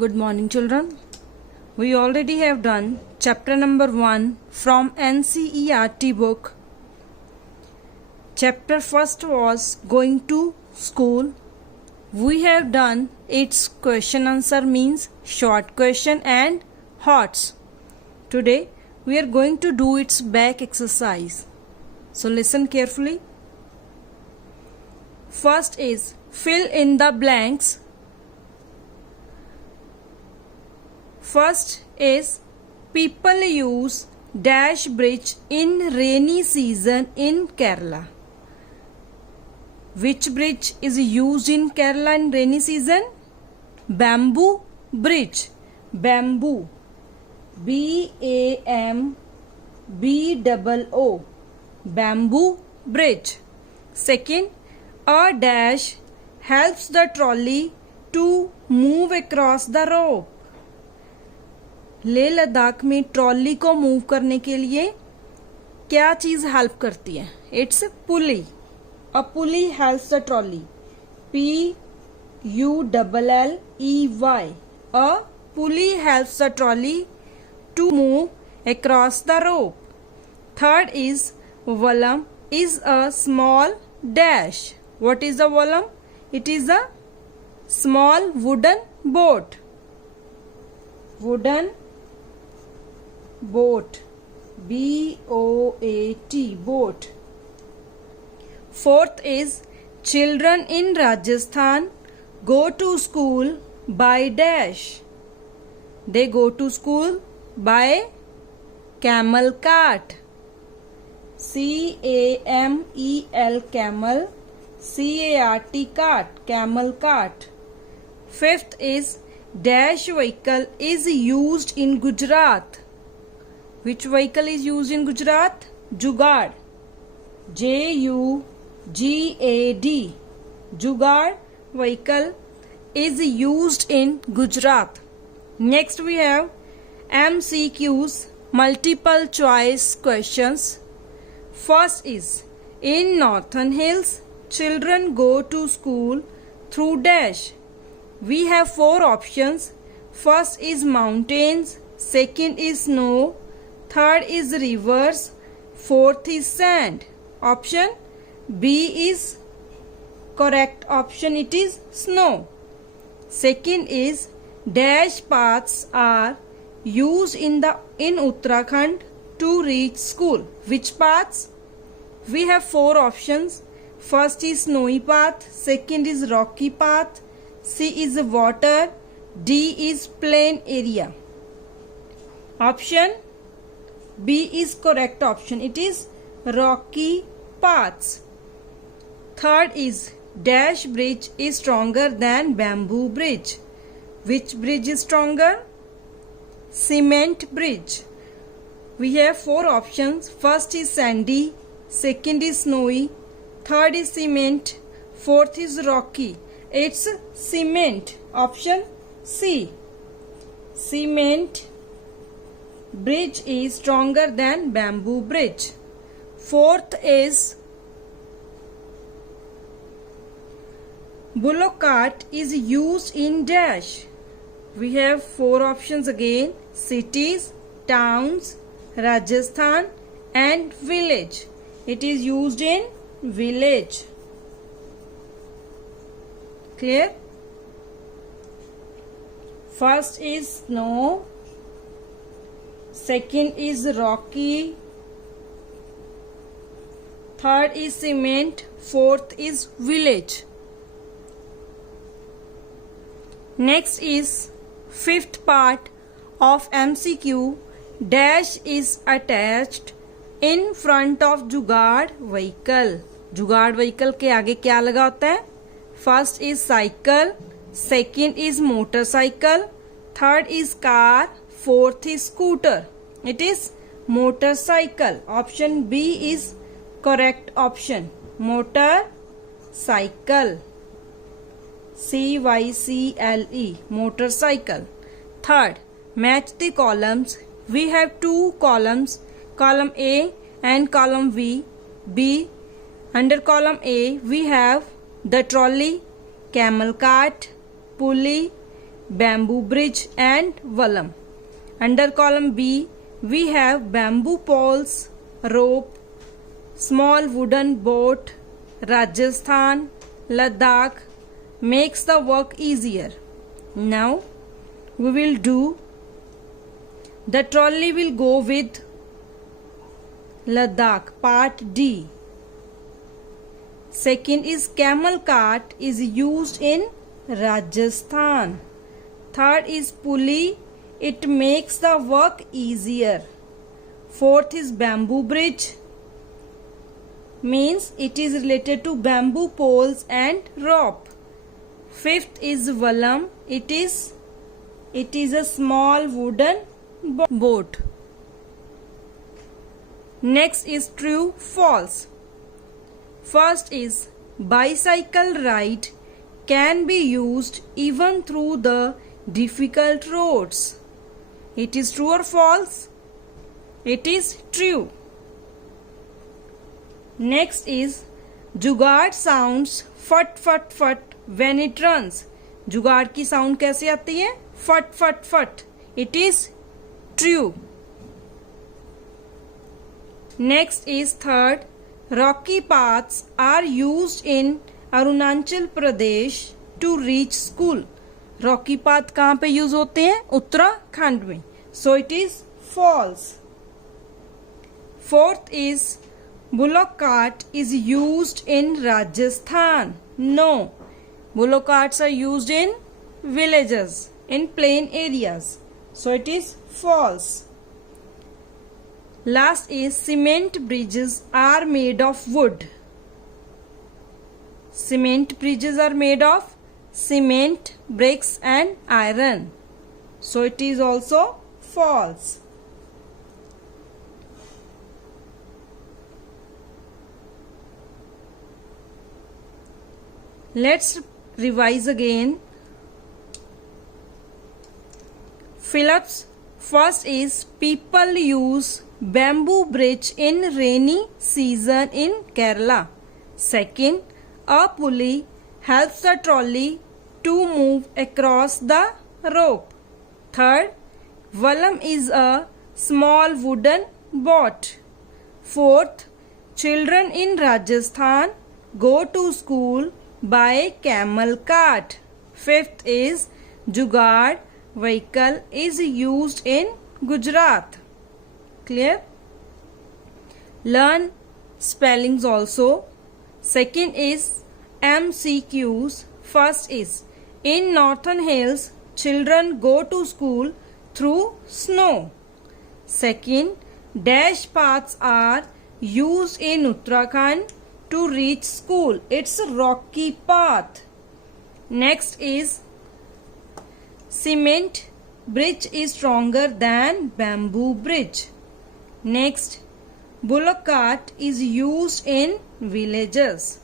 Good morning, children. We already have done chapter number 1 from NCERT book. Chapter first was going to school. We have done its question answer means short question and HOTS. Today we are going to do its back exercise. So listen carefully. First is fill in the blanks. First is people use dash bridge in rainy season in Kerala. Which bridge is used in Kerala in rainy season? Bamboo bridge. Bamboo. B-A-M-B-O-O. Bamboo bridge. Second, a dash helps the trolley to move across the rope. Leh Ladakh में trolley को move करने के लिए क्या चीज help करती है? It's pulley. A pulley helps the trolley. P-U-L-L-E-Y. A pulley helps the trolley to move across the rope. Third is vallam is a small dash. What is the vallam? It is a small wooden boat. Wooden boat. B-O-A-T. boat. Fourth is children in Rajasthan go to school by dash. They go to school by camel cart. C-A-M-E-L camel. C-A-R-T cart. Camel cart. Fifth is dash vehicle is used in Gujarat. Which vehicle is used in Gujarat? Jugaad. J-U-G-A-D. Jugaad vehicle is used in Gujarat. Next we have MCQs, multiple choice questions. First is in Northern Hills, children go to school through dash. We have 4 options. First is mountains, second is snow, third is rivers, fourth is sand. Option B is correct option. It is snow. Second is dash paths are used in Uttarakhand to reach school. Which paths? We have 4 options. First is snowy path, second is rocky path, C is water, D is plain area. Option B is correct option. It is rocky paths. Third is dash bridge is stronger than bamboo bridge. Which bridge is stronger? Cement bridge. We have 4 options. First is sandy, second is snowy, third is cement, fourth is rocky. It's cement. Option C. Cement bridge is stronger than bamboo bridge. Fourth is bullock cart is used in dash. We have 4 options again. Cities, towns, Rajasthan and village. It is used in village. Clear? First is snow, second is rocky, third is cement, fourth is village. Next is 5th part of MCQ. Dash is attached in front of जुगाड़ vehicle. जुगाड़ vehicle के आगे क्या लगा होता है? First is cycle, second is motorcycle, third is car, fourth is scooter. It is motorcycle. Option B is correct option. Motorcycle. C-Y-C-L-E. Motorcycle. Third, match the columns. We have 2 columns, column A and column B. Under column A we have the trolley, camel cart, pulley, bamboo bridge and Vallam. Under column B, we have bamboo poles, rope, small wooden boat, Rajasthan, Ladakh makes the work easier. Now we will do the trolley will go with Ladakh, part D. Second is camel cart is used in Rajasthan. Third is pulley, it makes the work easier. Fourth is bamboo bridge, means it is related to bamboo poles and rope. Fifth is Vallam, it is a small wooden boat. Next is true, false. First is bicycle ride can be used even through the difficult roads. It is true or false? It is true. Next is जुगाड़ sounds फट फट फट when it runs. जुगाड़ की sound कैसे आती है? फट फट फट. It is true. Next is third, rocky paths are used in Arunachal Pradesh to reach school. Rocky path कहाँ पे यूज होते हैं? उत्तराखंड में. So it is false. Fourth is bullock cart is used in Rajasthan. No, bullock carts are used in villages, in plain areas. So it is false. Last is cement bridges are made of wood. Cement bridges are made of cement, bricks and iron. So it is also false. Let's revise again. Phillips. First is people use bamboo bridge in rainy season in Kerala. Second, a pulley helps the trolley to move across the rope. Third, Vallam is a small wooden boat. Fourth, children in Rajasthan go to school by camel cart. Fifth is Jugaad vehicle is used in Gujarat. Clear? Learn spellings also. Second is MCQs. First is in Northern Hills children go to school through snow. Second, dash paths are used in Uttarakhand to reach school. It's a rocky path. Next is cement bridge is stronger than bamboo bridge. Next, bullock cart is used in villages.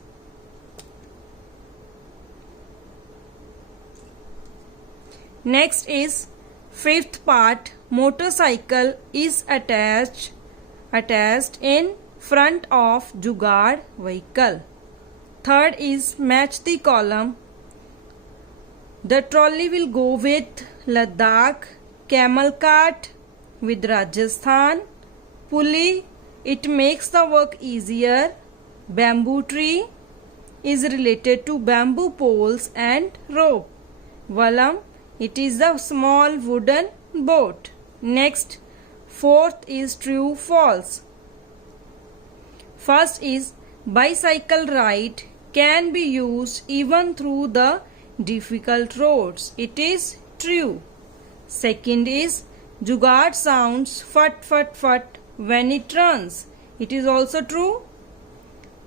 Next is fifth part, motorcycle is attached in front of Jugaad vehicle. Third is match the column. The trolley will go with Ladakh, camel cart with Rajasthan, pulley, it makes the work easier, bamboo tree is related to bamboo poles and rope, Vallam, it is a small wooden boat. Next, fourth is true, false. First is bicycle ride can be used even through the difficult roads. It is true. Second is Jugaad sounds fat fat fat when it runs. It is also true.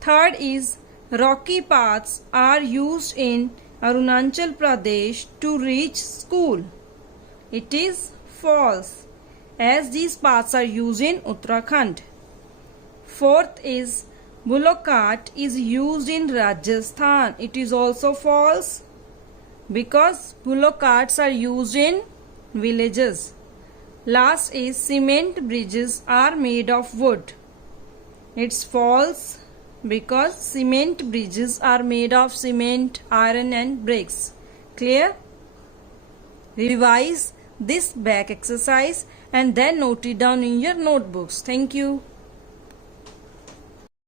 Third is rocky paths are used in Arunachal Pradesh to reach school. It is false, as these paths are used in Uttarakhand. Fourth is bullock cart is used in Rajasthan. It is also false, because bullock carts are used in villages. Last is cement bridges are made of wood. It's false, because cement bridges are made of cement, iron and bricks. Clear? revise this back exercise and then note it down in your notebooks. Thank you.